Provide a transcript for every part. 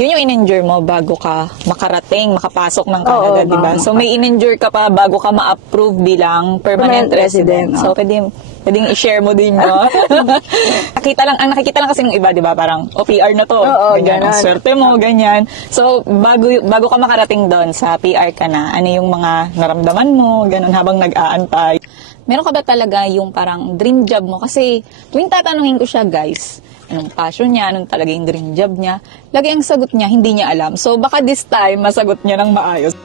Yun yung in-endure mo bago ka makapasok ng Canada, di ba? So, may in-endure ka pa bago ka ma-approve bilang permanent resident. So, pwedeng i-share mo din yun. Nakikita lang kasi ng iba, di ba? Parang, PR na to. Ganyan. Ang swerte mo, ganyan. So, bago ka makarating doon sa PR ka na, ano yung mga naramdaman mo, ganun, habang nag-aantay. Meron ka ba talaga yung parang dream job mo? Kasi, tuwing tatanungin ko siya, guys, anong passion niya, anong talaga yung dream job niya, lagi ang sagot niya, hindi niya alam. So, baka this time, masagot niya ng maayos.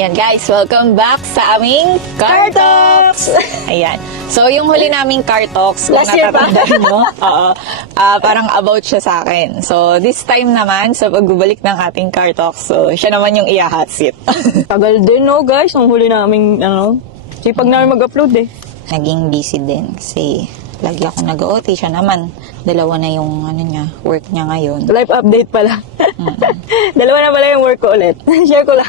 Yan guys, welcome back sa aming Car Talks! Ayan. So, yung huli naming Car Talks, kung natatandaan mo, parang about siya sa akin. So, this time naman, sa pagbabalik ng ating Car Talks, so, siya naman yung iya-hot seat. Tagal din, no guys, ang huli naming, sipag namin mag-upload eh. Naging busy din kasi lagi ako nag-OT, siya naman. Dalawa na yung work niya ngayon. Life update pala. Dalawa na pala yung work ko ulit. Share ko lang.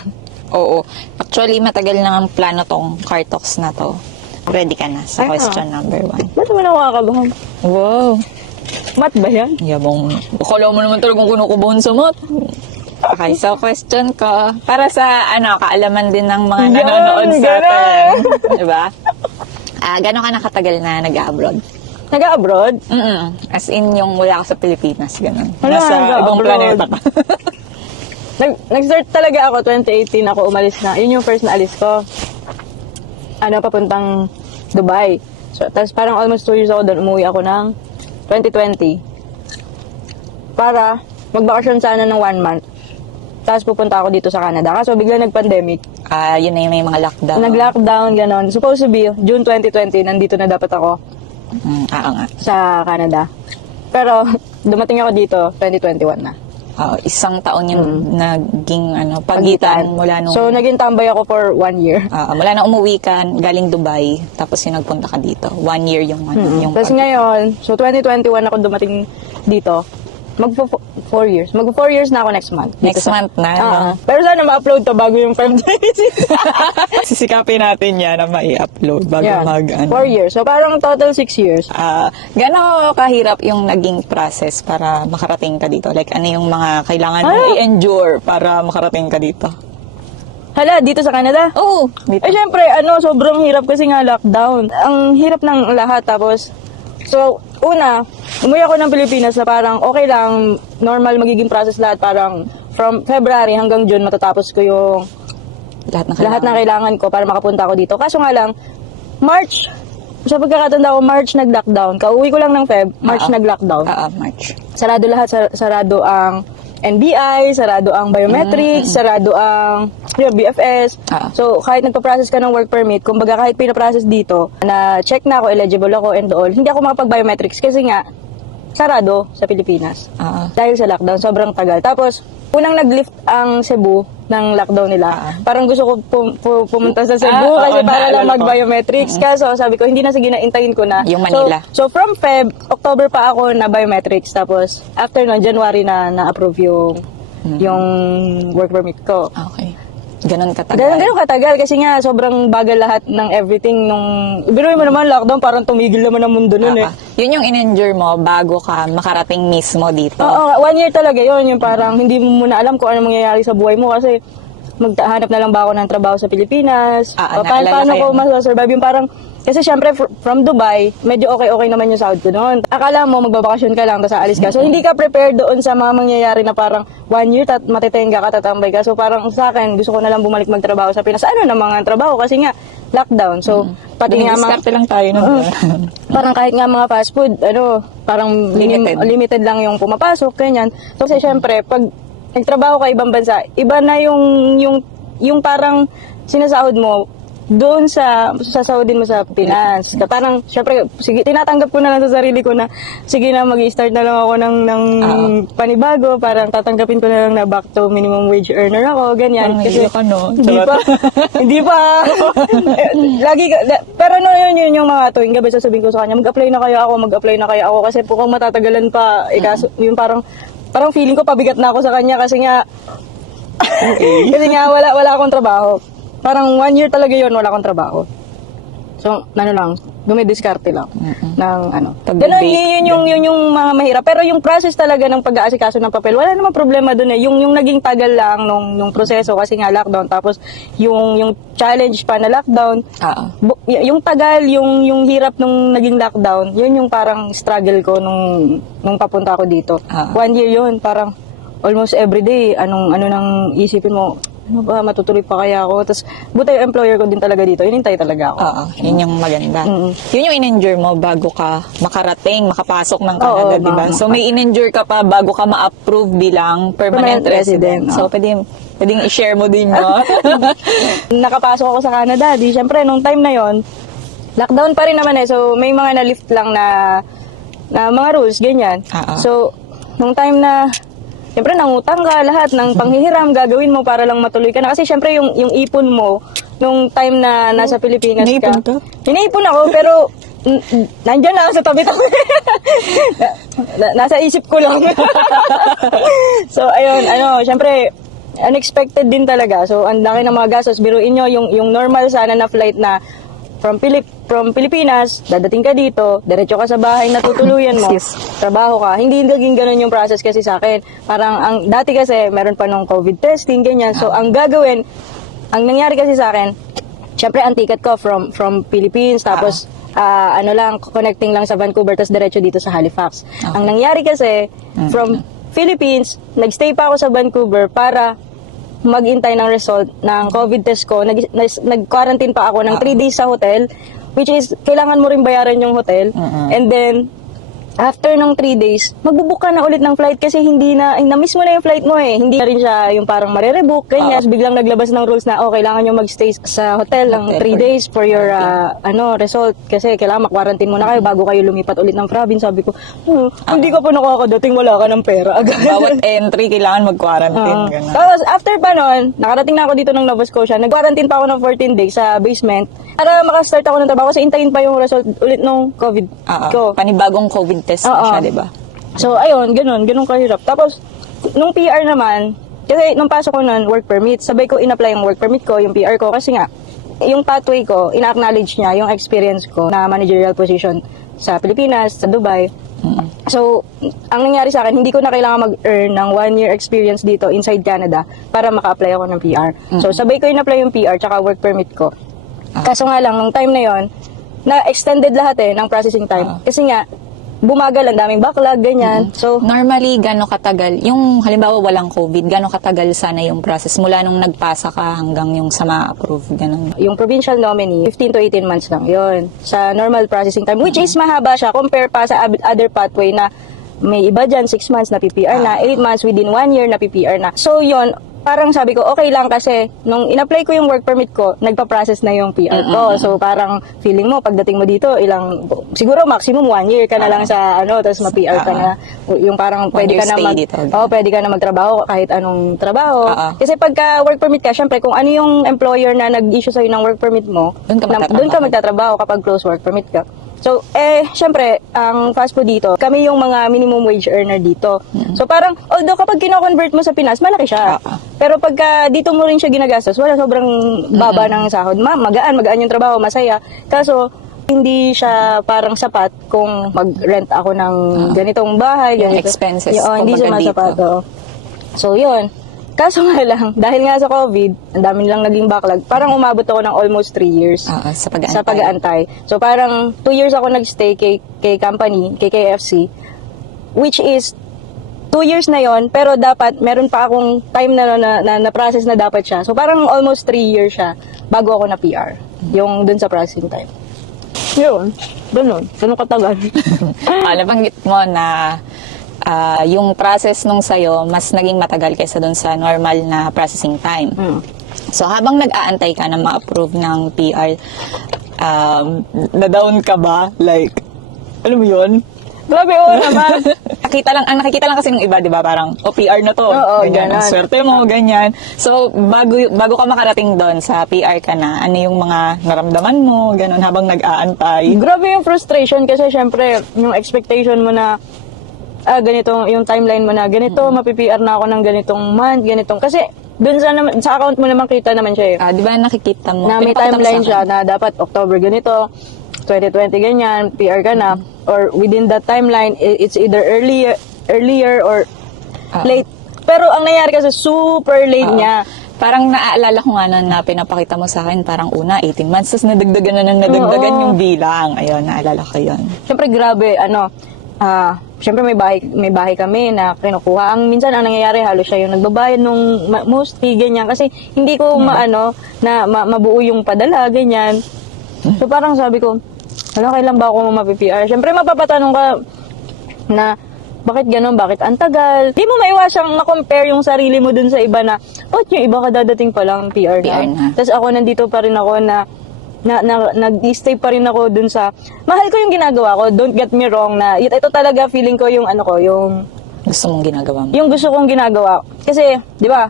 Oo. Actually, matagal na ang plano tong Car Talks na to. Ready ka na sa question number 1. Ba't naman ako kakabahan? Wow. Mat ba yan? Yabang. Akala mo naman talagang kinukubahan sa mat. Okay, so question ko. Para sa, kaalaman din ng mga nanonood sa atin. Diba? Gano'n ka nakatagal na nag-abroad? Nag-abroad? As in, yung wala ka sa Pilipinas, gano'n. Nasa ibang planeta ka. Nag-start talaga ako, 2018 ako umalis na. Yun yung first na alis ko. Papuntang Dubai. So, tapos parang almost 2 years ako doon, umuwi ako ng 2020. Para magbakasyon sana ng 1 month. Tapos pupunta ako dito sa Canada. Kaso bigla nag-pandemic. Yun na yung may mga lockdown. Nag-lockdown, gano'n. Supposed to be, June 2020, nandito na dapat ako. Nga. Sa Canada. Pero, dumating ako dito, 2021 na. Isang taon yung naging pagitan mula nung... So, naging tambay ako for 1 year. Mula na umuwi ka, galing Dubai, tapos yung nagpunta ka dito. 1 year yung yung tapos ngayon, so 2021 ako dumating dito. Mag-4 years. Mag-4 years na ako next month. Next month na. Pero sana ma-upload to bago yung Feb 26. Sisikapin natin yan na mai-upload bago 4 years. So parang total 6 years. Gano'n kahirap yung naging process para makarating ka dito? Like, ano yung mga kailangan mo i-endure para makarating ka dito? Hala, dito sa Canada? Oo. Dito. Syempre, sobrang hirap kasi nga lockdown. Ang hirap ng lahat. Tapos, so, una, umuwi ako ng Pilipinas na parang okay lang, normal magiging process lahat. Parang from February hanggang June matatapos ko yung lahat ng kailangan ko para makapunta ako dito. Kaso nga lang, March, sa pagkakatanda ko, March nag-lockdown. Kauwi ko lang ng Feb, March nag-lockdown. March. Sarado lahat, sarado ang NBI, sarado ang biometrics, sarado ang BFS. So, kahit nagpa-process ka ng work permit, kumbaga kahit pinaprocess dito, na check na ako, eligible ako and all, hindi ako makapag-biometrics kasi nga, sarado sa Pilipinas. Dahil sa lockdown, sobrang tagal. Tapos, unang nag-lift ang Cebu ng lockdown nila. Parang gusto ko pumunta sa Cebu kasi para lang mag-biometrics. Kaso sabi ko, hindi na, sige na, intayin ko na. Yung Manila. So from Feb, October pa ako na biometrics. Tapos after nun, January na-approve yung work permit ko. Okay. Ganon katagal. Ganon katagal kasi nga sobrang bagal lahat ng everything nung... Biruin mo naman, lockdown, parang tumigil naman ang mundo nun Yun yung in-endure mo bago ka makarating mismo dito. Oo, 1 year talaga yun. Yung parang hindi mo muna alam kung ano mangyayari sa buhay mo kasi maghanap na lang ba ako ng trabaho sa Pilipinas? Paano ko masasurvive? Yung parang... Kasi syempre, from Dubai, medyo okay naman yung sahod ko noon. Akala mo, magbabakasyon ka lang, tapos aalis ka. So, hindi ka prepared doon sa mga mangyayari na parang 1 year, matitenga ka, tatambay ka. So, parang sa akin, gusto ko na lang bumalik magtrabaho sa Pinas. Ano na mga trabaho? Kasi nga, lockdown. So, pati nga mga... lang tayo nun. Parang kahit nga mga fast food, parang limited lang yung pumapasok, ganyan. So, kasi syempre, pag nagtrabaho ka ibang bansa, iba na yung parang sinasahod mo, doon sa sasahodin mo sa Pinas. Parang, syempre, sige, tinatanggap ko na lang sa sarili ko na, sige na, mag-i-start na lang ako ng panibago, parang tatanggapin ko na lang na back to minimum wage earner ako, ganyan. Kasi, Hindi pa. Pero yun yung mga tuwing gabi, sasabihin ko sa kanya, mag-apply na kaya ako, kasi kung matatagalan pa, yung parang feeling ko pabigat na ako sa kanya, kasi nga, kasi nga, wala akong trabaho. Parang 1 year talaga yun, wala akong trabaho. So, dumidiskarte lang ng ano. Pag-bake, Ganun, yun yung mga mahirap. Pero yung process talaga ng pag-aasikaso ng papel, wala namang problema dun eh. Yung naging tagal lang nung proseso kasi nga lockdown. Tapos yung challenge pa na lockdown, yung tagal, yung hirap nung naging lockdown, yun yung parang struggle ko nung papunta ko dito. 1 year yun, parang almost everyday, ano nang isipin mo, ano ba, matutuloy pa kaya ako? Tapos, buta yung employer ko din talaga dito, inintay talaga ako. Oo, yun yung maganda. Yun yung in-endure mo bago ka makarating, makapasok ng Canada, di ba? So, may in-endure ka pa bago ka ma-approve bilang permanent resident. So, pwedeng i-share mo din, no? Nakapasok ako sa Canada, di syempre, nung time na yon lockdown pa rin naman eh. So, may mga na-lift lang na mga rules, ganyan. So, nung time na siyempre, nangutang ka lahat ng panghihiram, gagawin mo para lang matuloy ka na. Kasi siyempre, yung ipon mo, nung time na nasa Pilipinas ka. Inaipon ako, pero nandyan na sa tabi-tabi. Nasa isip ko lang. So, ayun, siyempre, unexpected din talaga. So, ang laki ng mga gastos. Biruin nyo, yung normal sana na flight na from Pilipinas, dadating ka dito, diretso ka sa bahay, natutuluyan mo, trabaho ka. Hindi naging ganun yung process kasi sa akin. Parang, dati kasi, meron pa nung COVID testing, ganyan. So, ang nangyari kasi sa akin, syempre, ang ticket ko from Philippines, tapos, connecting lang sa Vancouver, tapos diretso dito sa Halifax. Ang nangyari kasi, from Philippines, nagstay pa ako sa Vancouver para maghintay ng result ng COVID test ko. Nag-quarantine pa ako ng 3 days sa hotel, which is, kailangan mo rin bayaran yung hotel. And then, after ng 3 days, magbubook ka na ulit ng flight kasi na-miss mo na yung flight mo eh. Hindi na rin siya yung parang marerebook, ganyan. Biglang naglabas ng rules na, kailangan nyo magstay sa hotel ng 3 days for your result. Kasi kailangan makwarantin muna kayo bago kayo lumipat ulit ng province. Sabi ko, hindi ka pa nakakadating, wala ka ng pera agad. Bawat entry, kailangan mag-quarantine. Tapos, after pa nun, nakarating na ako dito ng Nova Scotia. Nag-quarantine pa ako ng 14 days sa basement para makastart ako ng trabaho kasi intayin pa yung result ulit nung COVID ko. Panibagong COVID test na siya, di ba? So, ayun, ganun kahirap. Tapos, nung PR naman, kasi nung pasok ko nun, work permit, sabay ko in-apply yung work permit ko, yung PR ko, kasi nga, yung pathway ko, ina-acknowledge niya yung experience ko na managerial position sa Pilipinas, sa Dubai. So, ang nangyari sa akin, hindi ko na kailangan mag-earn ng 1 year experience dito inside Canada para maka-apply ako ng PR. So, sabay ko in-apply yung PR tsaka work permit ko. Kaso nga lang, nung time na yon na-extended lahat ng processing time. Kasi nga, bumagal, ang daming backlog, ganyan. So, normally, gano'ng katagal, yung halimbawa walang COVID, gano'ng katagal sana yung process mula nung nagpasa ka hanggang yung sa ma-approve, gano'n? Yung provincial nominee, 15 to 18 months lang yon sa normal processing time, which is mahaba siya compare pa sa other pathway na may iba dyan, 6 months na PPR na, 8 months within 1 year na PPR na. So, yon parang sabi ko, okay lang kasi nung in-apply ko yung work permit ko, nagpa-process na yung PR ko. So, parang feeling mo, pagdating mo dito, siguro maximum 1 year ka na lang sa, tapos ma-PR ka na. Yung parang pwede ka na pwede ka na magtrabaho kahit anong trabaho. Kasi pagka work permit ka, syempre, kung ano yung employer na nag-issue sa'yo ng work permit mo, doon ka magtatrabaho kapag close work permit ka. So, syempre, ang fast food dito, kami yung mga minimum wage earner dito. So, parang, although kapag kino-convert mo sa Pinas, malaki siya. Pero pagka dito mo rin siya ginagastos, wala, sobrang baba ng sahod. Magaan yung trabaho, masaya. Kaso, hindi siya parang sapat kung mag-rent ako ng ganitong bahay. Yung expenses. Hindi siya masapat. So, yun. Kaso nga lang, dahil nga sa COVID, ang dami nilang naging backlog, parang umabot ako ng almost 3 years sa pag-aantay. So parang 2 years ako nagstay kay company, kay KFC, which is 2 years na yon, pero dapat meron pa akong time na process na dapat siya. So parang almost 3 years siya bago ako na PR, yung dun sa processing time. Yun, ganun katagal. Nabanggit mo na yung process nung sa'yo, mas naging matagal kaysa dun sa normal na processing time. So, habang nag-aantay ka na ma-approve ng PR, na-down ka ba? Like, alam mo yun? Grabe, naman. Ang nakikita lang kasi ng iba, di ba? Parang, PR na to. Ganyan. Ang swerte mo, ganyan. So, bago ka makarating doon sa PR ka na, ano yung mga naramdaman mo, ganun, habang nag-aantay? Grabe yung frustration kasi syempre, yung expectation mo na ganito yung timeline mo na ganito, mapi-PR na ako ng ganitong month, ganitong, kasi dun sa account mo naman kita naman siya di ba nakikita mo? Na may timeline siya na dapat October ganito. 2020 ganyan, PR ka na, or within that timeline, it's either earlier or late. Pero ang nangyari kasi super late niya. Parang naaalala ko nga nun na pinapakita mo sa akin, parang una, 18 months, tapos nadagdagan na ng nadagdagan yung bilang. Ayun, naalala ko yun. Siyempre, grabe, siyempre may bahay kami na kinukuha. Minsan, ang nangyayari, halos siya yung nagbabayad nung mostly, ganyan. Kasi hindi ko mabuo yung padala, ganyan. So, parang sabi ko, kailan ba ako mapi-PR? Siyempre, mapapatanong ka na, bakit ganun? Bakit ang tagal? Di mo maiwasang ma-compare yung sarili mo dun sa iba na, yung iba kadadating pa lang PR na. Tapos ako nandito pa rin ako na nag-stay pa rin ako dun sa, mahal ko yung ginagawa ko, don't get me wrong, na ito talaga feeling ko yung yung gusto mong ginagawa mo. Yung gusto kong ginagawa. Kasi, di ba,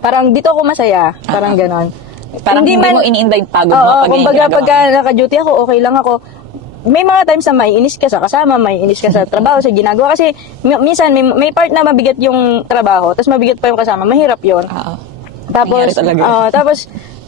parang dito ako masaya, parang ganon. Parang hindi mo iniinda yung pagod mo. Kumbaga, pagka naka-duty ako, okay lang ako. May mga times na maiinis ka sa kasama, maiinis ka sa trabaho, sa ginagawa. Kasi minsan may part na mabigat yung trabaho, tapos mabigat pa yung kasama. Mahirap yun. Tapos,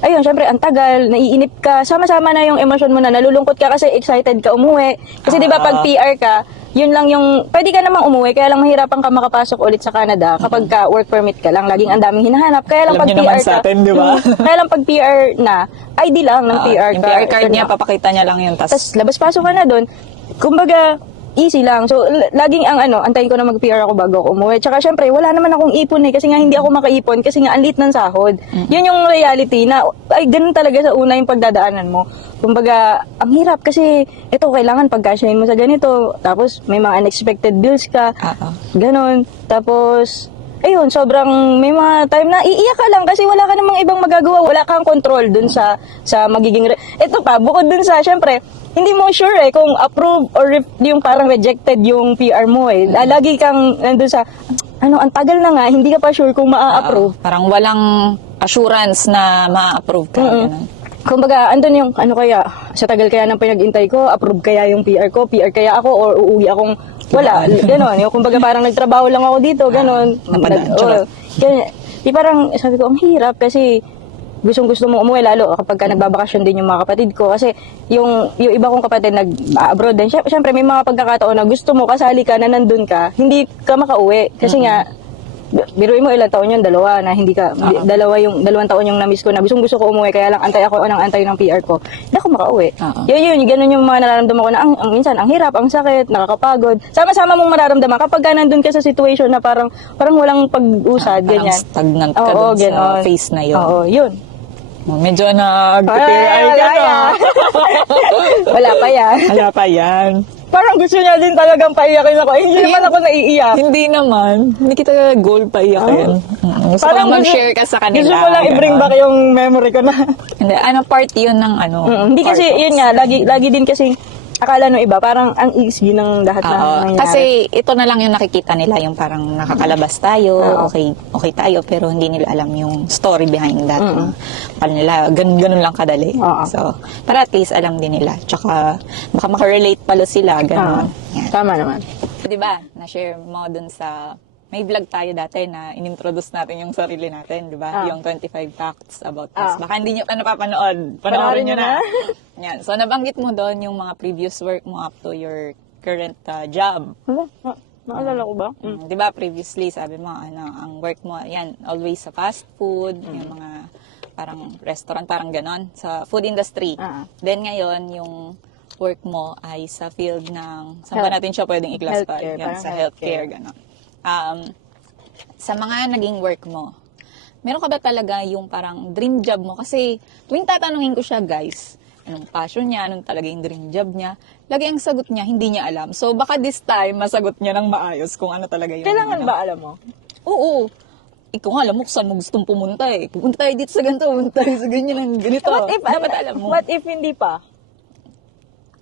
ayun, syempre, ang tagal, naiinip ka, sama-sama na yung emosyon mo na, nalulungkot ka kasi excited ka umuwi. Kasi di ba pag PR ka, yun lang yung, pwede ka namang umuwi, kaya lang mahirapan ka makapasok ulit sa Canada kapag ka work permit ka lang. Laging ang daming hinahanap. Kaya lang Alam pag PR ka, atin, di ba? Kaya lang pag PR na, ID lang ng PR yung PR card niya, papakita niya lang yun. Tapos labas-pasok ka na doon. Kumbaga, easy lang. So, laging antayin ko na mag-PR ako bago ako umuwi. Tsaka syempre, wala naman akong ipon kasi nga hindi ako makaipon kasi nga ang lit ng sahod. Yun yung reality na, ganun talaga sa una yung pagdadaanan mo. Kumbaga, ang hirap kasi ito, kailangan pagkasyahin mo sa ganito. Tapos, may mga unexpected bills ka. Ganon. Tapos, ayun, sobrang may mga time na iiyak ka lang kasi wala ka namang ibang magagawa. Wala kang control dun sa magiging... Ito pa, bukod dun sa, syempre, hindi mo sure kung approve or yung parang rejected yung PR mo Lagi kang nandun sa, ang tagal na nga, hindi ka pa sure kung maa-approve. Parang walang assurance na maa-approve ka. Kumbaga, andun yung, kaya, sa tagal kaya ng pinag-intay ko, approve kaya yung PR ko, PR kaya ako, or uuwi akong wala, gano'n. Yung kumbaga parang nagtrabaho lang ako dito, gano'n. Di parang, sabi ko, ang hirap kasi gustong-gusto mo umuwi, lalo kapag ka nagbabakasyon din yung mga kapatid ko. Kasi yung iba kong kapatid nag-abroad din. Siyempre, may mga pagkakataon na gusto mo, kasali ka na nandun ka, hindi ka makauwi. Kasi nga, biruin mo ilang taon yun, dalawa na hindi ka, dalawang taon yung na-miss ko na gustong-gusto ko umuwi, kaya lang antay ng PR ko. Hindi ako makauwi. Yun, ganun yung mga nararamdaman ko na minsan, ang hirap, ang sakit, nakakapagod. Sama-sama mong mararamdaman kapag ka nandun ka sa situation na parang walang pag-usad, ganyan. Parang stagnant ka dun sa phase na yun. Oo, yun. Medyo nag-tear-eye ka na. Wala pa yan. Parang gusto niya din talagang paiyakin ako. Hindi naman ako naiiyak. Hindi naman. Hindi kita goal paiyakin. Gusto ko lang mag-share ka sa kanila. Gusto ko lang i-bring back yung memory ko na. Hindi, part yun ng Hindi kasi, yun nga, lagi din kasi, akala no iba, parang ang easy ng lahat na nangyayari. Kasi ito na lang yung nakikita nila, yung parang nakakalabas tayo, okay tayo, pero hindi nila alam yung story behind that. Akala nila, ganun lang kadali. So, para at least alam din nila. Tsaka, baka makarelate pala sila, ganun. Tama naman. Diba, na-share mo dun sa... May vlog tayo dati na inintroduce natin yung sarili natin, di ba? Yung 25 facts about us. Baka hindi nyo pa napapanood. Panoorin nyo na. Yan. So, nabanggit mo doon yung mga previous work mo up to your current job. Naalala ko ba? Di ba, previously, sabi mo, ang work mo, yan, always sa fast food, yung mga parang restaurant, parang ganon, sa food industry. Then ngayon, yung work mo ay sa field ng, saan ba natin siya pwedeng i-classify? Yan, sa healthcare, ganon. Sa mga naging work mo, meron ka ba talaga yung parang dream job mo? Kasi tuwing tatanungin ko siya, guys, anong passion niya, anong talaga yung dream job niya, lagi ang sagot niya, hindi niya alam. So baka this time, masagot niya ng maayos kung ano talaga yung... Kailangan ba alam mo? Oo. Ikaw nga, alam mo kung saan mo gustong pumunta eh. Pupunta tayo dito sa ganito, pupunta tayo sa ganyan, ganito. What if, dapat alam mo? What if hindi pa?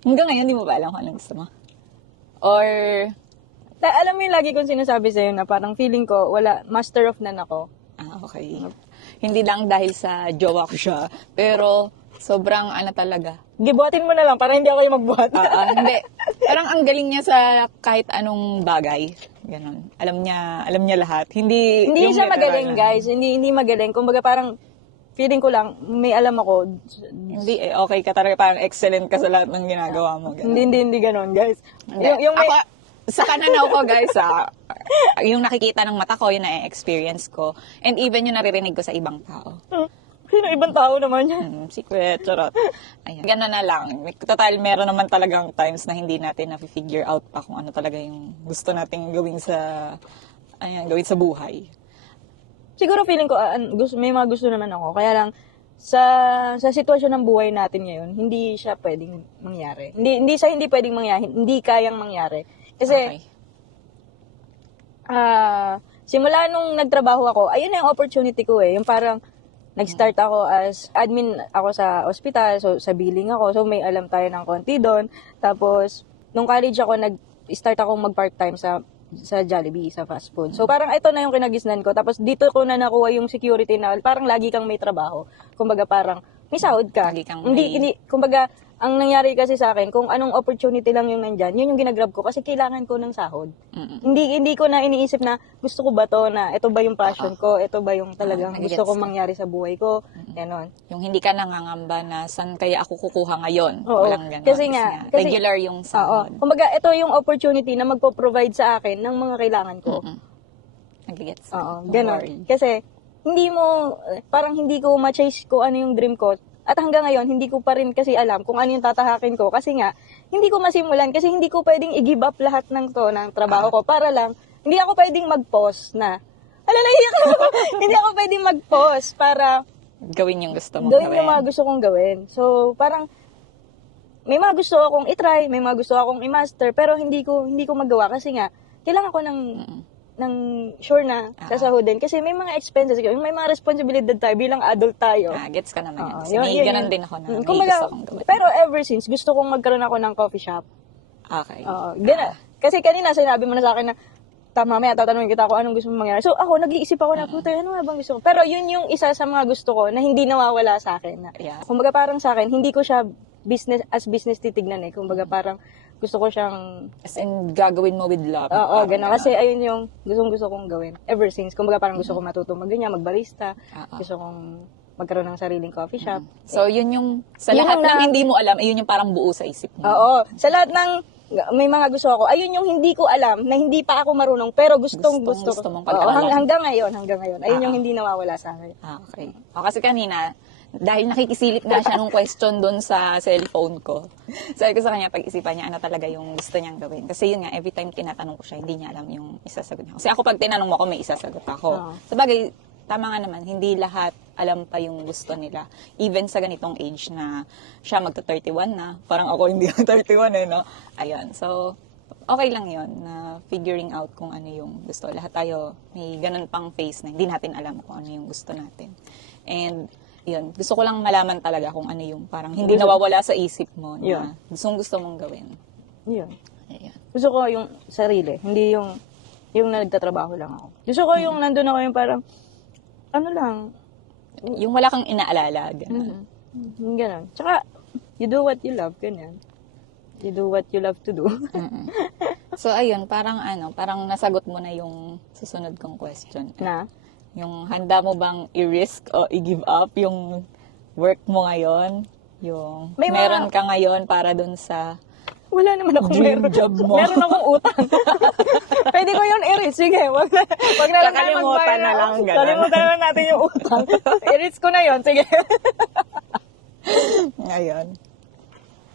Hanggang ngayon, di mo ba alam kung anong gusto mo? Or... Alam mo yung lagi kong sinasabi sa'yo na parang feeling ko, master of none ako. Okay. Hindi lang dahil sa jowa ko siya, pero sobrang talaga. Gibuhatin mo na lang para hindi ako yung magbuhat. Hindi. Parang ang galing niya sa kahit anong bagay. Ganon. Alam niya lahat. Hindi siya magaling, guys. Hindi magaling. Kumbaga parang, feeling ko lang, may alam ako. Hindi okay ka talaga, parang excellent ka sa lahat ng ginagawa mo. Ganun. Hindi ganon, guys. Hindi. Yung may, Ako, sa pananaw ko guys, yung nakikita ng mata ko, yung na-experience ko, and even yung naririnig ko sa ibang tao. sino ibang tao naman yan? Secret, charot. Ayan. Gano'n na lang. Total, meron naman talagang times na hindi natin na-figure out pa kung ano talaga yung gusto nating gawin gawin sa buhay. Siguro feeling ko, may mga gusto naman ako. Kaya lang, sa sitwasyon ng buhay natin ngayon, hindi siya pwedeng mangyari. Hindi pwedeng mangyari. Hindi kayang mangyari. Kasi, simula nung nagtrabaho ako, ayun na yung opportunity ko eh. Yung parang, nag-start ako as admin ako sa ospital, so sa billing ako, so may alam tayo ng konti doon. Tapos, nung college ako, nag-start ako mag-part-time sa Jollibee, sa fast food. So parang ito na yung kinagisnan ko. Tapos dito ko na nakuha yung security na parang lagi kang may trabaho. Kumbaga parang may sahod ka. Lagi kang Hindi, kumbaga, ang nangyari kasi sa akin, kung anong opportunity lang yung nandyan, yun yung ginagrab ko kasi kailangan ko ng sahod. Hindi ko na iniisip na gusto ko ba to, na ito ba yung passion ko, ito ba yung talagang gusto ko mangyari sa buhay ko, ganon. Yung hindi ka nangangamba na saan kaya ako kukuha ngayon. Oo. Walang ganon. Kasi nga, regular yung sahod. Kumbaga, ito yung opportunity na magpo-provide sa akin ng mga kailangan ko. Nag-gets. Oo, ganon. Kasi, parang hindi ko ma-chase ko ano yung dream ko. At hanggang ngayon, hindi ko pa rin kasi alam kung ano yung tatahakin ko. Kasi nga, hindi ko masimulan. Kasi hindi ko pwedeng i-give up lahat ng trabaho ko. Para lang, hindi ako pwedeng mag-pause na. Nahiyak ako. Hindi ako pwedeng mag-pause para gawin yung gusto mong gawin yung mga gusto kong gawin. So, parang, may mga gusto akong i-try, may mga gusto akong i-master, pero hindi ko magawa. Kasi nga, kailangan ko ng sure na sasahodin. Kasi may mga expenses, may mga responsibilidad tayo bilang adult tayo. Gets ka naman yan. Kasi may ganun din ako na may kumbaga, gusto kong gawin. Pero ever since, gusto kong magkaroon ako ng coffee shop. Okay. Kasi kanina sinabi mo na sa akin na, mamaya tatanungin kita kung anong gusto mong mangyari. So ako, nag-iisip ako na, puta, ano nga bang gusto ko? Pero yun yung isa sa mga gusto ko na hindi nawawala sa akin. Kumbaga parang sa akin, hindi ko siya business titignan eh. Kumbaga parang, gusto ko siyang... As in, gagawin mo with love. Oo, gano'n. Kasi ayun yung gusto kong gawin. Ever since. Kumbaga parang gusto kong matutong magbarista. Gusto kong magkaroon ng sariling coffee shop. So, yun yung... Sa lahat ng hindi mo alam, ayun yung parang buo sa isip mo. Oo. Sa lahat ng... May mga gusto ako. Ayun yung hindi ko alam, na hindi pa ako marunong, pero gustong gusto mong pag-aralan. Hanggang ngayon. Ayun yung hindi nawawala sa akin. Okay. Kasi kanina, dahil nakikisilip nga siya nung question doon sa cellphone ko. Sabi ko sa kanya, pag-isipan niya, ano talaga yung gusto niyang gawin. Kasi yun nga, every time tinatanong ko siya, hindi niya alam yung isasagot niya. Kasi ako, pag tinanong mo ako, may isasagot ako. Sabagay, tama nga naman, hindi lahat alam pa yung gusto nila. Even sa ganitong age na siya magta-31 na, parang ako hindi na 31 no? Ayun, so, okay lang yun na figuring out kung ano yung gusto. Lahat tayo may ganun pang phase na hindi natin alam kung ano yung gusto natin. And, yun, gusto ko lang malaman talaga kung ano yung parang hindi nawawala sa isip mo na gusto mong gawin. Yun. Ayan. Gusto ko yung sarili, hindi yung nagtatrabaho lang ako. Gusto ko yung nandun ako yung parang, ano lang. Yung wala kang inaalala, gano'n. Gano'n. Tsaka, you do what you love, ganyan. You do what you love to do. So, ayun, parang nasagot mo na yung susunod kong question. Na? Yung handa mo bang i-risk o i-give up yung work mo ngayon? Yung meron ka ngayon para dun sa wala naman akong dream job mo. Meron akong utang. Pwede ko yun i-risk. Sige, wag na lang tayo magbayad. na lang. Kalimutan na lang natin yung utang. I-risk ko na yun. Sige.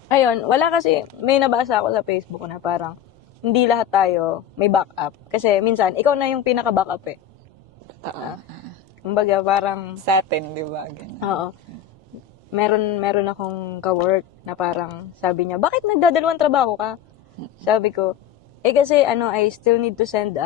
Ayun, wala kasi, may nabasa ako sa Facebook na parang, hindi lahat tayo may backup. Kasi minsan, ikaw na yung pinaka-backup eh. Kumbaga parang sa atin, di ba? Ganun. Oo. Meron akong ka-work na parang sabi niya, bakit nagdadalawang trabaho ka? Sabi ko, kasi I still need to send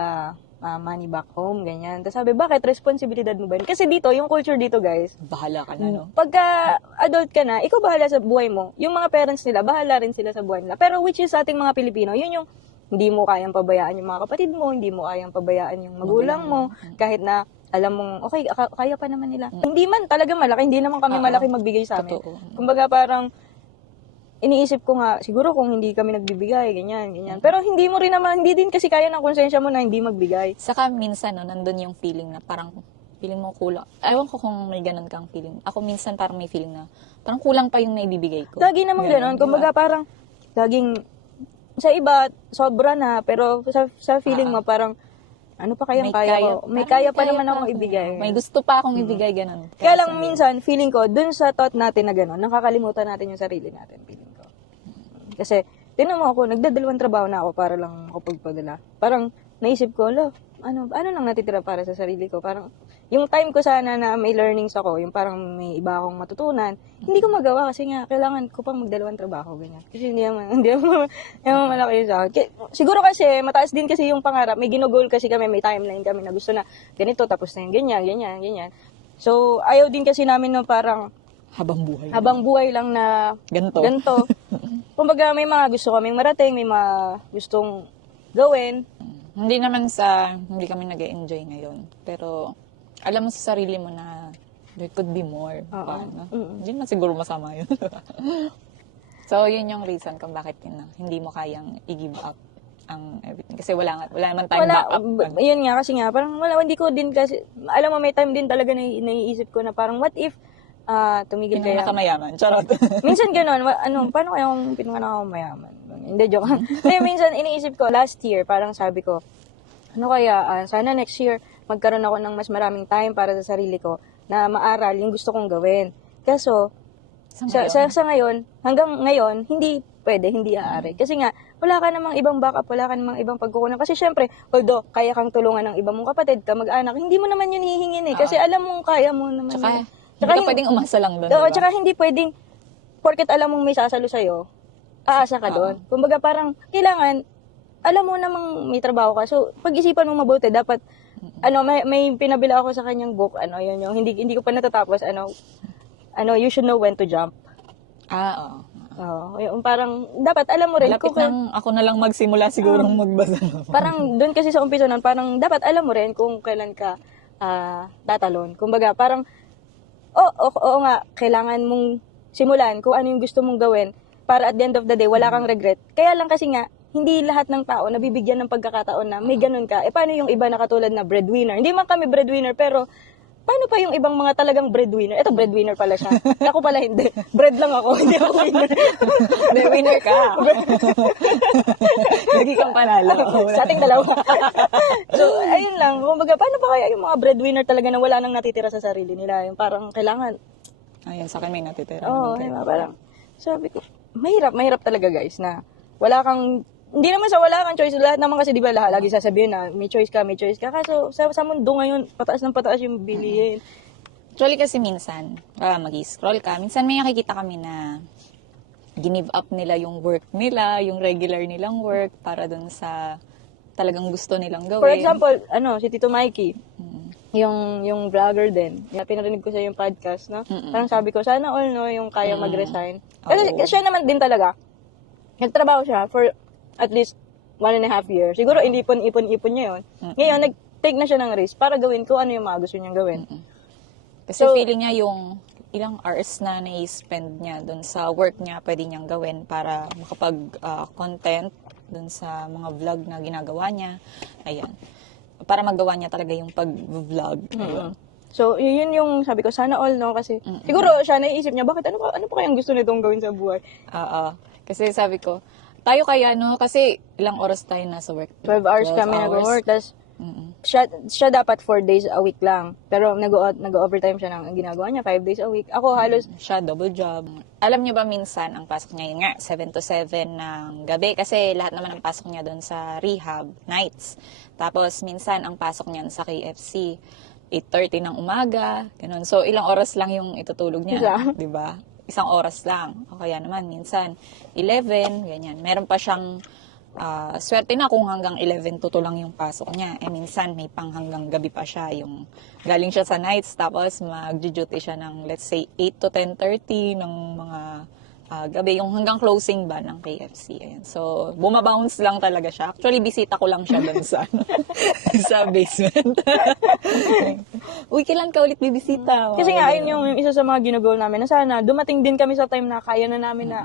money back home, ganyan. Tapos sabi, bakit? Responsibilidad mo ba yun? Kasi dito, yung culture dito, guys, bahala ka na, no? Pagka adult ka na, ikaw bahala sa buhay mo. Yung mga parents nila, bahala rin sila sa buhay nila. Pero which is sa ating mga Pilipino, yun yung hindi mo kayang pabayaan yung mga kapatid mo, hindi mo kayang pabayaan yung magulang mo, kahit na alam mong, okay, kaya pa naman nila. Hindi man talaga malaki, hindi naman kami malaki magbigay sa amin. Kumbaga parang, iniisip ko nga, siguro kung hindi kami nagbibigay, ganyan. Pero hindi mo rin naman, hindi din kasi kaya ng konsensya mo na hindi magbigay. Saka minsan, nandun yung feeling na parang, feeling mo kulang. Ewan ko kung may ganun kang feeling. Ako minsan parang may feeling na, parang kulang pa yung naibibigay ko. Lagi naman ganun. Kumbaga parang, laging, sa iba, sobra na, pero sa feeling mo parang, ano pa kayang kaya ko? May kaya pa naman akong ibigay. May gusto pa akong ibigay, ganun. Kaya lang minsan, feeling ko, dun sa thought natin na gano'n, nakakalimutan natin yung sarili natin, feeling ko. Kasi, tinan mo ako, nagdadalawang trabaho na ako para lang ako pagpadala. Parang, naisip ko, ano nang natitira para sa sarili ko? Parang, yung time ko sana na may learnings ako, yung parang may iba akong matutunan, hindi ko magawa kasi nga, kailangan ko pang magdalawang trabaho, ganyan. Kasi hindi naman malaki yun sa akin. Siguro kasi, mataas din kasi yung pangarap, may ginugol kasi kami, may timeline kami na gusto na ganito, tapos na yung ganyan. So, ayaw din kasi namin no parang, habang buhay lang na ganito. Kumbaga, may mga gusto kaming marating, may mga gustong gawin. Hindi kami nag-enjoy ngayon. Pero, alam mo sa sarili mo na there could be more. Hindi naman siguro masama yun. So, yun yung reason kung bakit hindi mo kayang i-give up ang everything. Kasi wala naman tayong backup. Yun nga, kasi nga, parang hindi ko din kasi, alam mo, may time din talaga na naiisip ko na parang, what if, tumigil kaya. Pinakamayaman. Charot. Minsan gano'n, paano kaya kung pinanganak ako mayaman? Hindi, joke. Hindi, minsan iniisip ko, last year, parang sabi ko, ano kaya, sana next year, magkaroon ako ng mas maraming time para sa sarili ko na maaral yung gusto kong gawin. Kaso, sa ngayon, hanggang ngayon, hindi pwede, hindi aari. Kasi nga, wala ka namang ibang backup, wala ka namang ibang pagkukunan. Kasi syempre, although kaya kang tulungan ng iba mong kapatid, kamag-anak, hindi mo naman yun hihingin eh. Kasi alam mong kaya mo naman. Tsaka hindi ka pwedeng umasa lang doon. Oo, tsaka hindi pwedeng, porket alam mong may sasalo sa'yo, aasa ka doon. Kumbaga parang, kailangan, alam mo namang may trabaho ka. So, pag-isipan mo mabuti, dapat, may pinabila ako sa kanyang book, yun yung, hindi ko pa natatapos, you should know when to jump. Oo. Yung parang, dapat alam mo rin. Malapit nang ako na lang magsimula siguro magbasa. Parang, doon kasi sa umpisa nun, parang, dapat alam mo rin kung kailan ka tatalon. Kumbaga, parang, oo nga, kailangan mong simulan kung ano yung gusto mong gawin para at the end of the day, wala kang regret. Kaya lang kasi nga, hindi lahat ng tao nabibigyan ng pagkakataon na may ganun ka. Paano yung iba na katulad na breadwinner? Hindi man kami breadwinner, pero paano pa yung ibang mga talagang breadwinner? Ito, breadwinner pala siya. Ako pala hindi. Bread lang ako, hindi ako winner. Winner ka. Lagi kang panalo. Sa ating dalawa. So, ayun lang. Kumbaga, paano pa kaya yung mga breadwinner talaga na wala nang natitira sa sarili nila? Yung parang kailangan. Ayun, sa akin may natitira. Oo, parang, sabi ko, mahirap talaga guys na wala kang, hindi naman sa wala kang choice, lahat naman kasi di ba lagi sasabihin na may choice ka. Kaso sa mundo ngayon, pataas ng pataas yung bilihin. Actually kasi minsan, mag-scroll ka, minsan may nakikita kami na give up nila yung work nila, yung regular nilang work para dun sa talagang gusto nilang gawin. For example, si Tito Mikey, yung vlogger din, pinarinig ko sa yung podcast, no? Parang sabi ko, sana all, no, yung kaya mag-resign. Kasi siya naman din talaga, nagtrabaho siya for at least 1.5 years. Siguro, ipon niya yun. Ngayon, nag-take na siya ng risk para gawin ko ano yung mga gusto niyang gawin. Kasi feeling niya yung ilang hours na nai-spend niya dun sa work niya, pwede niyang gawin para makapag-content dun sa mga vlog na ginagawa niya. Ayan. Para magawa niya talaga yung pag-vlog. So, yun yung sabi ko, sana all, no? Kasi, siguro siya naiisip niya, bakit ano pa kayang gusto nitong gawin sa buhay? Kasi sabi ko, tayo kaya, no? Kasi ilang oras tayo nasa work? 12 hours kami nag-work. Tapos, siya dapat 4 days a week lang. Pero nag-overtime siya ng ginagawa niya, 5 days a week. Ako halos... Siya, double job. Alam niyo ba minsan, ang pasok niya yun nga, 7 to 7 ng gabi. Kasi lahat naman ang pasok niya doon sa rehab, nights. Tapos, minsan, ang pasok niyan sa KFC, 8:30 ng umaga, ganun. So, ilang oras lang yung itutulog niya, di ba? Isang oras lang. O kaya naman, minsan, 11, ganyan. Meron pa siyang, swerte na kung hanggang 11 to lang yung pasok niya. Minsan, may pang hanggang gabi pa siya. Yung galing siya sa nights, tapos mag-duty siya ng, let's say, 8 to 10:30 ng mga gabi, yung hanggang closing ba ng KFC. Ayan. So, bumabounce lang talaga siya. Actually, bisita ko lang siya dun sa, sa basement. Uy, kailan ka ulit bibisita? Kasi nga, ayun yung isa sa mga ginagawa namin na sana dumating din kami sa time na kaya na namin na...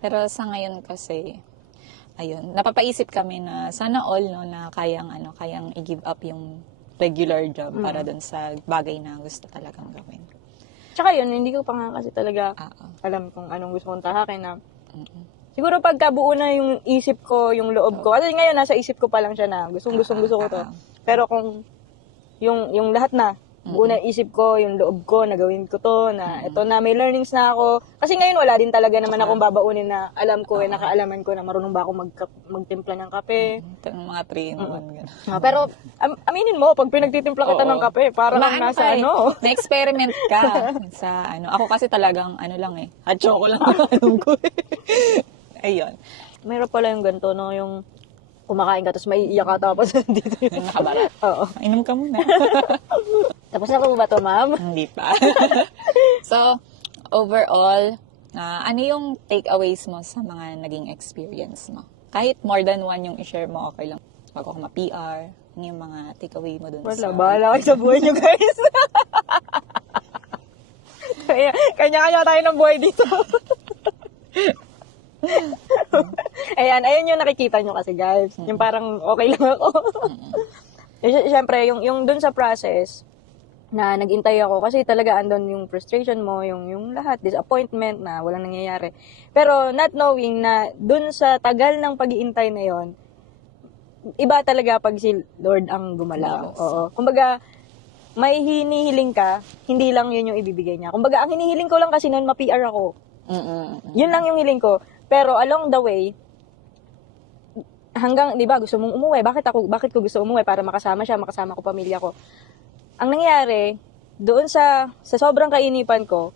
Pero sa ngayon kasi, ayun, napapaisip kami na sana all, no, na kayang i-give up yung regular job para dun sa bagay na gusto talagang gawin. Tsaka yun, hindi ko pa nga kasi talaga alam kung anong gusto kong tahakin na. Siguro pagkabuo na yung isip ko, yung loob ko. Kasi ngayon, nasa isip ko pa lang siya na gusto ko to. Pero kung yung lahat na, buo na isip ko, yung loob ko, na gawin ko to, na ito na, may learnings na ako. Kasi ngayon, wala din talaga naman akong babaunin na alam ko, nakaalaman ko na marunong ba ako magtimpla ng kape. Ito yung mga 3 in 1. Gano'n. Pero, aminin mo, pag pinagtitimpla kita ng kape, parang nasa Na-experiment ka sa Ako kasi talagang lang hot choco lang ang alam ko Ayun. Mayroon pala yung ganito, no, yung kumakain ka, tapos may iiyak ka, tapos dito Yung nakabarat. Oo. Inom ka muna. Tapos na po ba to, ma'am? Hindi pa. So, overall, ano yung takeaways mo sa mga naging experience mo? Kahit more than one yung i-share mo, okay lang. Bago ka ma-PR, ano yung mga takeaway mo dun Wala, bahala kayo sa buhay nyo, guys. Kanya-kanya tayo ng buhay dito. Ayan yung nakikita nyo kasi, guys. Yung parang okay lang ako. Siyempre, yung dun sa process, na nagintay ako kasi talaga andon yung frustration mo, yung lahat, disappointment na walang nangyayari. Pero not knowing na dun sa tagal ng pag-iintay na yon, iba talaga pag si Lord ang gumalaw. Yes. Oo. Kumbaga, may hinihiling ka, hindi lang yun yung ibibigay niya. Kumbaga, ang hinihiling ko lang kasi noon ma-PR ako. Yun lang yung hiling ko. Pero along the way, hanggang, di ba, gusto mong umuwi. Bakit ko gusto umuwi? Para makasama siya, makasama ko pamilya ko. Ang nangyari, doon sa sobrang kainipan ko,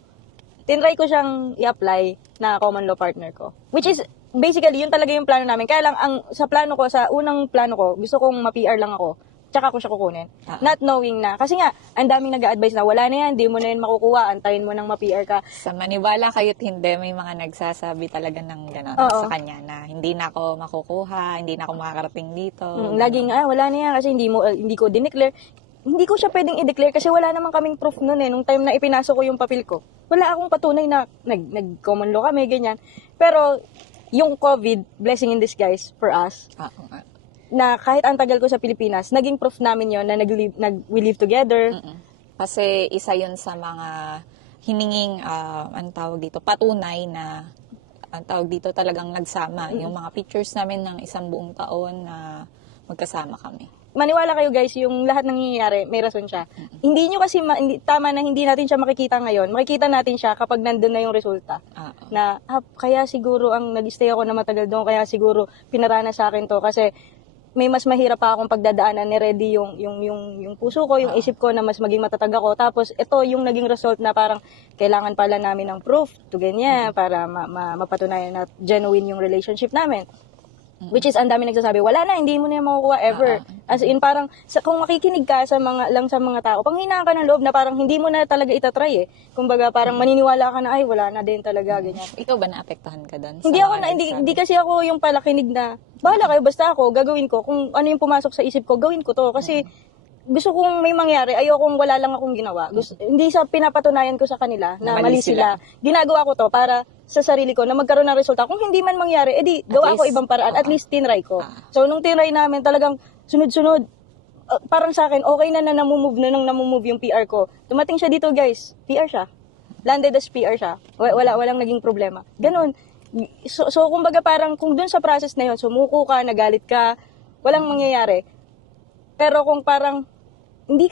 tinry ko siyang i-apply na common law partner ko. Which is, basically, yun talaga yung plano namin. Kaya lang, sa unang plano ko, gusto kong ma-PR lang ako. Tsaka ko siya kukunin. Not knowing na. Kasi nga, ang daming nag-a-advise na, wala na yan, di mo na yun makukuha, antayin mo nang ma-PR ka. Sa maniwala kayo't hindi, may mga nagsasabi talaga ng gano'n sa kanya na hindi na ako makukuha, hindi na ako makakarating dito. Laging, wala na yan kasi hindi ko dineclare. Hindi ko siya pwedeng i-declare kasi wala namang kaming proof nun nung time na ipinasok ko yung papel ko. Wala akong patunay na nag-common law kami, ganyan. Pero, yung COVID, blessing in disguise for us, na kahit ang tagal ko sa Pilipinas, naging proof namin yon na we live together. Kasi isa yun sa mga hininging, ang tawag dito, patunay na, ang tawag dito talagang nagsama. Yung mga pictures namin ng isang buong taon na magkasama kami. Maniwala kayo guys, yung lahat ng nangyayari, may rason siya. Hindi nyo kasi, tama na hindi natin siya makikita ngayon. Makikita natin siya kapag nandun na yung resulta. Na, kaya siguro ang nag-stay ako na matagal doon, kaya siguro pinaranas sa akin to. Kasi may mas mahirap pa akong pagdadaanan, ni-ready yung puso ko, yung isip ko na mas maging matatag ako. Tapos ito yung naging result na parang kailangan pala namin ng proof to ganyan para mapatunayan na genuine yung relationship namin. Which is, ang dami nagsasabi, wala na, hindi mo na yung makukuha ever. As in, parang, kung makikinig ka sa mga tao, panghinaan ka ng loob na parang hindi mo na talaga itatry Kumbaga, parang maniniwala ka na, ay, wala na din talaga, ganyan. Ikaw ba naapektuhan ka doon? Hindi kasi ako yung palakinig na, bahala kayo, basta ako, gagawin ko. Kung ano yung pumasok sa isip ko, gawin ko to. Kasi, gusto kong may mangyari, ayokong wala lang akong ginawa. Hindi sa pinapatunayan ko sa kanila na mali sila. Ginagawa ko to para sa sarili ko na magkaroon ng resulta. Kung hindi man mangyari, edi gawa ko ibang paraan. At least tinry ko. So, nung tinry namin, talagang sunod-sunod. Parang sa akin, okay na namumove yung PR ko. Dumating siya dito, guys. PR siya. Landed as PR siya. Walang naging problema. Ganon. So kumbaga parang, kung dun sa process na yun, sumuko ka, nagalit ka, walang mangyayari. Pero kung parang, hindi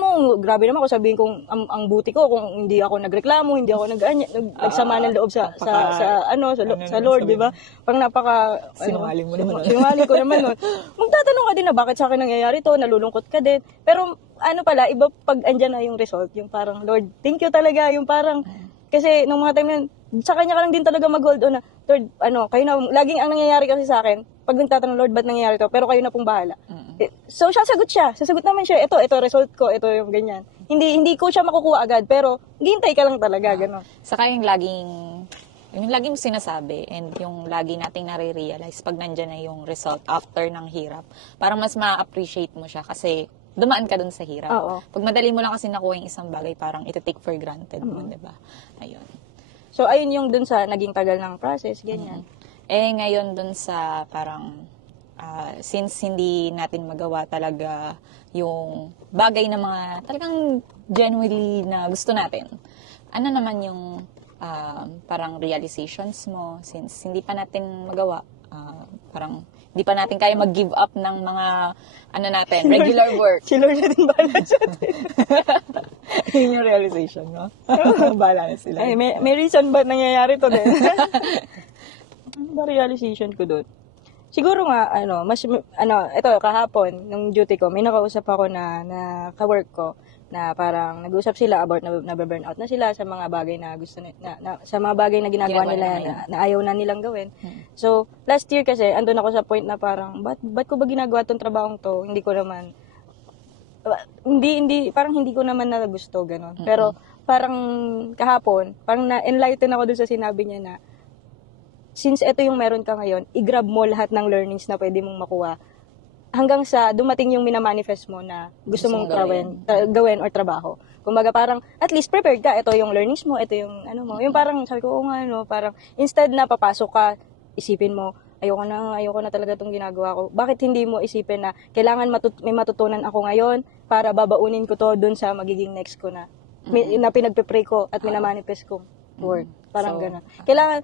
mo, grabe naman kung sabihin kung ang buti ko, kung hindi ako nagreklamo, hindi ako nagsama ng loob sa Lord, di ba? Pang sinungaling mo naman. Sinungaling ko naman nun. Magtatanong ka din na bakit sa akin nangyayari to, nalulungkot ka din. Pero pala, iba pag andyan na yung result, yung parang, Lord, thank you talaga, yung parang, kasi nung mga time na yun, sa kanya ka lang din talaga mag-hold on na, Lord, kayo na, laging ang nangyayari kasi sa akin, pag nagtatanong, Lord, ba't nangyayari to? Pero kayo na pong bahala. So, sasagot naman siya, ito result ko, ito yung ganyan. Hindi ko siya makukuha agad, pero hintay ka lang talaga, gano'n. Saka yung laging sinasabi, and yung lagi nating nare-realize pag nandyan na yung result after ng hirap, parang mas ma-appreciate mo siya kasi dumaan ka dun sa hirap. Pag madali mo lang kasi nakuha yung isang bagay, parang iti-take for granted mo, diba? Ayun. So, ayun yung dun sa naging tagal ng process, ganyan. Ngayon dun sa parang, since hindi natin magawa talaga yung bagay na mga talagang genuinely na gusto natin. Ano naman yung parang realizations mo since hindi pa natin magawa, parang hindi pa natin kaya mag-give up ng mga regular work. Si Lord na din bahala sa atin. Yun yung realization mo. Bahala na sila. Ay, may reason ba nangyayari to din? Ano ba realization ko doon? Siguro nga, ito, kahapon, nung duty ko, may nakausap ako na ka-work ko, na parang nag-usap sila about na burnout na sila sa mga bagay na gusto sa mga bagay na ginagawa nila na ayaw na nilang gawin. So, last year kasi, andun ako sa point na parang, ba't ko ba ginagawa tong trabahong to? Hindi ko naman, parang hindi ko naman na gusto, gano'n. Pero, parang kahapon, parang na-enlighten ako dun sa sinabi niya na, since ito yung meron ka ngayon, i-grab mo lahat ng learnings na pwede mong makuha hanggang sa dumating yung minamanifest mo na gusto mong gawin or trabaho. Kumbaga parang, at least prepared ka. Ito yung learnings mo, ito yung mo. Yung parang, sabi ko, parang instead na papasok ka, isipin mo, ayoko na talaga itong ginagawa ko. Bakit hindi mo isipin na kailangan may matutunan ako ngayon para babaunin ko to dun sa magiging next ko na pinagpe-pray ko at minamanifest ko work. Parang gano'n. Kailangan,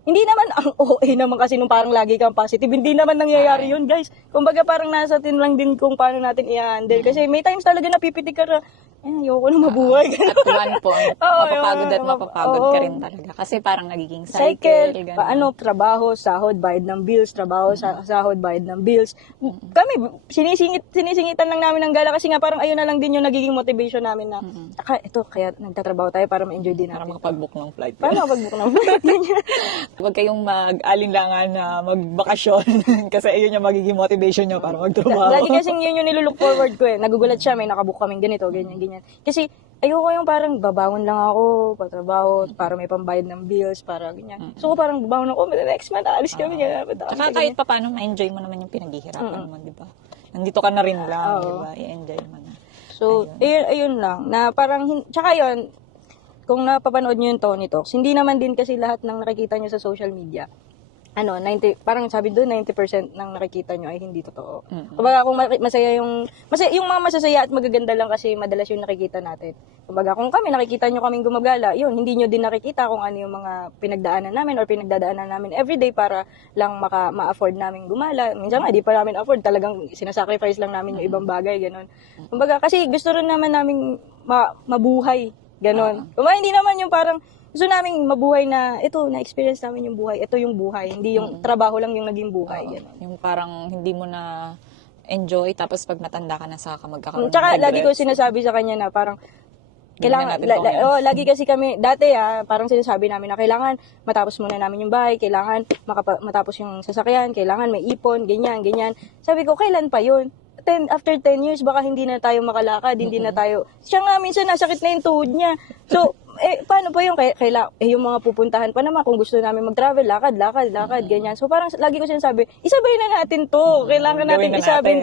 hindi naman ang OA naman kasi nung parang lagi kang positive. Hindi naman nangyayari yun, guys. Kumbaga parang nasa atin lang din kung paano natin i-handle. Kasi may times talaga napipitik ka na, ayoko na mabuhay. At one point, mapapagod ka rin talaga. Kasi parang nagiging cycle. Trabaho, sahod, bayad ng bills, sahod, bayad ng bills. Kami, sinisingitan lang namin ng gala kasi nga parang ayun na lang din yung nagiging motivation namin na, kaya nagtatrabaho tayo para ma-enjoy din natin. Para makapag-book ng flight. Huwag kayong mag-alinlangan na magbakasyon kasi ayun yung magiging motivation nyo para magtrabaho. Lagi kasing yun yung nilulook forward ko eh. Nagugulat siya, may nakabook kaming ganito, ganyan. Kasi ayoko yung parang babangon lang ako, patrabaho, para may pambayad ng bills, para ganyan. So parang babangon ako, next month, alis kami. Tsaka kahit pa paano, ma-enjoy mo naman yung pinaghihirapan mo, di ba? Nandito ka na rin lang, di ba? I-enjoy mo na. So, ayun lang. Na parang, tsaka yun, kung napapanood nyo yung Tony Talks, hindi naman din kasi lahat ng nakikita nyo sa social media, parang sabi doon, 90% ng nakikita nyo ay hindi totoo. Kumbaga, kung masaya yung mga masasaya at magaganda lang kasi madalas yung nakikita natin. Kumbaga, kung kami nakikita nyo kaming gumagala, yun, hindi nyo din nakikita kung ano yung mga pinagdaanan namin or pinagdadaanan namin everyday para lang ma-afford namin gumala. Minsan nga, di pa namin afford, talagang sinasacrifice lang namin yung ibang bagay, gano'n. Kumbaga, kasi gusto rin naman namin mabuhay, gano'n. Kumbaga, hindi naman yung parang, gusto namin mabuhay na, ito, na-experience namin yung buhay, ito yung buhay, hindi yung trabaho lang yung naging buhay. Yung parang hindi mo na enjoy, tapos pag matanda ka na saka magkakaroon ng Tsaka regrets. lagi ko sinasabi sa kanya na parang, kailangan, lagi kasi kami, dati parang sinasabi namin na kailangan matapos muna namin yung bahay, kailangan matapos yung sasakyan, kailangan may ipon, ganyan. Sabi ko, kailan pa yun? After 10 years, baka hindi na tayo makalakad, hindi na tayo, siya nga minsan nasakit na yung tuhod niya. So, paano pa yung yung mga pupuntahan pa naman, kung gusto namin mag-travel, lakad, ganyan. So, parang lagi ko sinasabi, isabay na natin to. Kailangan natin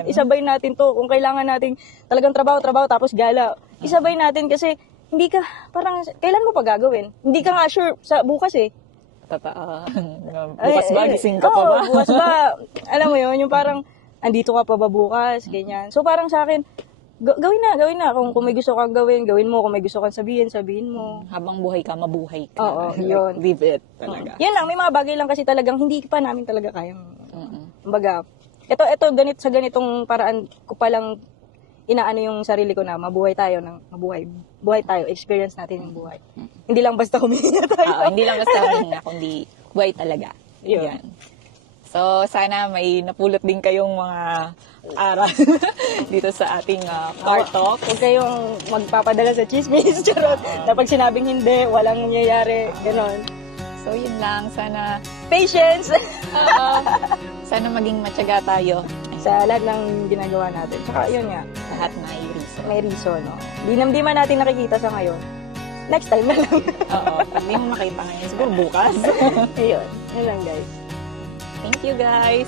isabay natin to. Kung kailangan natin talagang trabaho, tapos gala, isabay natin kasi hindi ka, parang, kailan mo pa gagawin? Hindi ka nga sure sa bukas eh. Bukas ba? Gising ka pa ba? Bukas ba? Alam mo yun, yung parang, andito ka pa ba bukas? Ganyan. So, parang sa akin, gawin na. Kung may gusto kang gawin mo. Kung may gusto kang sabihin mo. Habang buhay ka, mabuhay ka. Oo, yun. Live it talaga. Yan lang, may mga bagay lang kasi talagang hindi pa namin talaga kayang. Kumbaga, ito sa ganitong paraan ko palang inaano yung sarili ko na mabuhay tayo, experience natin yung buhay. Hindi lang basta huminga tayo. Hindi lang basta huminga, kundi buhay talaga. Yan. So, sana may napulot din kayong mga aral dito sa ating car talk. Huwag kayong magpapadala sa chismis, charot. Na pag sinabing hindi, walang nangyayari, gano'n. So, yun lang. Sana, patience! sana maging matyaga tayo. Sa lahat ng ginagawa natin. Saka, yun nga. Lahat may reason. May reason, no? Di man natin nakikita sa ngayon. Next time na lang. Oo. Hindi mo makita ngayon. Siguro bukas. Ayun. Yun lang, guys. Thank you, guys.